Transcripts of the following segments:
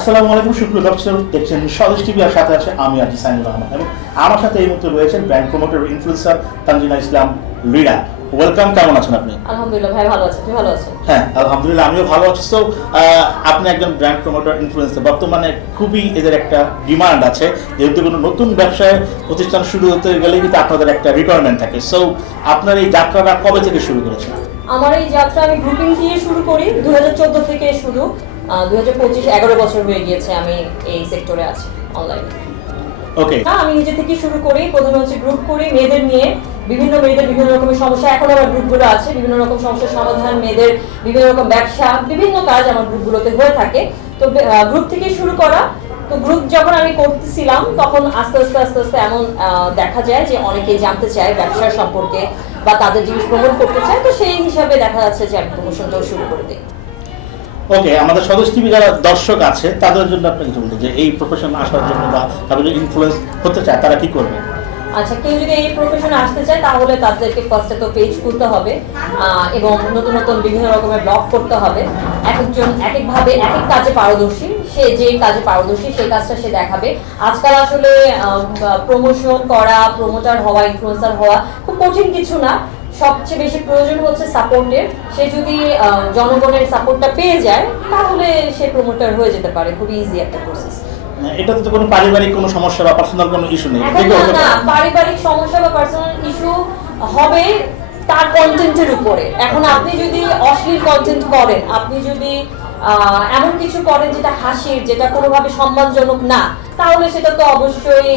আসসালামু আলাইকুম সুপ্রিয় দর্শক দেখছেন স্বদেশ টিভি আর সাথে আছে আমি আজি সাইনুল আহমদ এবং আমার সাথে এই মুহূর্তে রয়েছেন brand promoter influencer Tanjina Islam welcome কেমন আছেন আপনি? আলহামদুলিল্লাহ ভাই ভালো আছে ভালো আছো হ্যাঁ আলহামদুলিল্লাহ আমিও ভালো আছি। তো আপনি একজন ব্র্যান্ড প্রমোটার ইনফ্লুয়েন্সার বর্তমানে খুবই এদের একটা ডিমান্ড আছে। যেহেতু কোনো নতুন ব্যবসায় প্রতিষ্ঠান শুরু হতে গেলে কিন্তু আপনাদের একটা রিকোয়ারমেন্ট থাকে। সো আপনার এই যাত্রাটা কবে থেকে শুরু করেছেন? আমার এই যাত্রা আমি গ্রুপিং দিয়ে শুরু করি দুই হাজার চোদ্দ থেকে শুরু। দু হাজার পঁচিশ এগারো বছর হয়ে গিয়েছে আমি এই সেক্টরে আছি অনলাইনে ওকে আমি নিজে থেকে শুরু করি প্রথমে হচ্ছে গ্রুপ করি মেয়েদের নিয়ে। বিভিন্ন মেয়েদের বিভিন্ন রকমের সমস্যা এখন আমার গ্রুপগুলো আছে বিভিন্ন রকম সমস্যার সমাধান মেয়েদের বিভিন্ন রকম ব্যবসা বিভিন্ন কাজ আমার গ্রুপগুলোতে হয়ে থাকে। তো গ্রুপ থেকে শুরু করা তো গ্রুপ যখন আমি করতেছিলাম তখন আস্তে আস্তে আস্তে আস্তে এমন দেখা যায় যে অনেকে জানতে চায় ব্যবসার সম্পর্কে। বা তাদের জিনিস প্রমোট করতে চায়, তো সেই হিসাবে দেখা যাচ্ছে যে আমি প্রমোশনটাও শুরু করে দিই। ওকে আমাদের টিভি যারা দর্শক আছে, তাদের জন্য আপনি কিছু বলতে যে এই প্রফেশন আসার জন্য বা তাদের ইনফ্লুয়েন্স হতে চায়, তারা কি করবে? আচ্ছা কেউ যদি এই প্রফেশনে আসতে চায়, তাহলে তাদেরকে ফার্স্টে তো পেজ খুলতে হবে এবং নতুন নতুন বিভিন্ন রকমের ব্লগ করতে হবে। এক একজন এক একভাবে এক এক কাজে পারদর্শী, সে যে কাজে পারদর্শী, সেই কাজটা সে দেখাবে। আজকাল আসলে প্রমোশন করা প্রমোটার হওয়া ইনফ্লুয়েন্সার হওয়া খুব কঠিন কিছু না। সবচেয়ে বেশি প্রয়োজন হচ্ছে সাপোর্টের সে যদি জনগণের সাপোর্টটা পেয়ে যায়, তাহলে সে প্রমোটার হয়ে যেতে পারে। খুব ইজি একটা প্রসেস এটাতে তো কোনো পারিবারিক কোনো সমস্যা বা পার্সোনাল কোনো ইস্যু নেই না। পারিবারিক সমস্যা বা পার্সোনাল ইস্যু হবে তার কন্টেন্টের উপরে এখন আপনি যদি অশ্লীল কন্টেন্ট করেন আপনি যদি এমন কিছু করেন যেটা হাসির যেটা কোনোভাবে সম্মানজনক না তাহলে সেটা তো অবশ্যই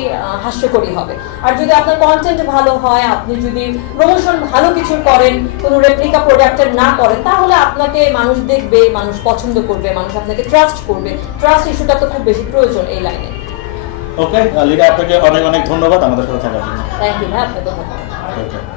হাস্যকরী হবে। আর যদি আপনার কন্টেন্ট ভালো হয় আপনি যদি প্রমোশন ভালো কিছু করেন কোনো রেপ্লিকা প্রোডাক্টের না করেন তাহলে আপনাকে মানুষ দেখবে মানুষ পছন্দ করবে মানুষ আপনাকে ট্রাস্ট করবে। ট্রাস্ট ইস্যুটা তো খুব বেশি প্রয়োজন এই লাইনে ওকে লিডা আপনাকে অনেক অনেক ধন্যবাদ আমাদের সাথে থাকার জন্য। থ্যাংক ইউ ভাই আপনাকে ধন্যবাদ।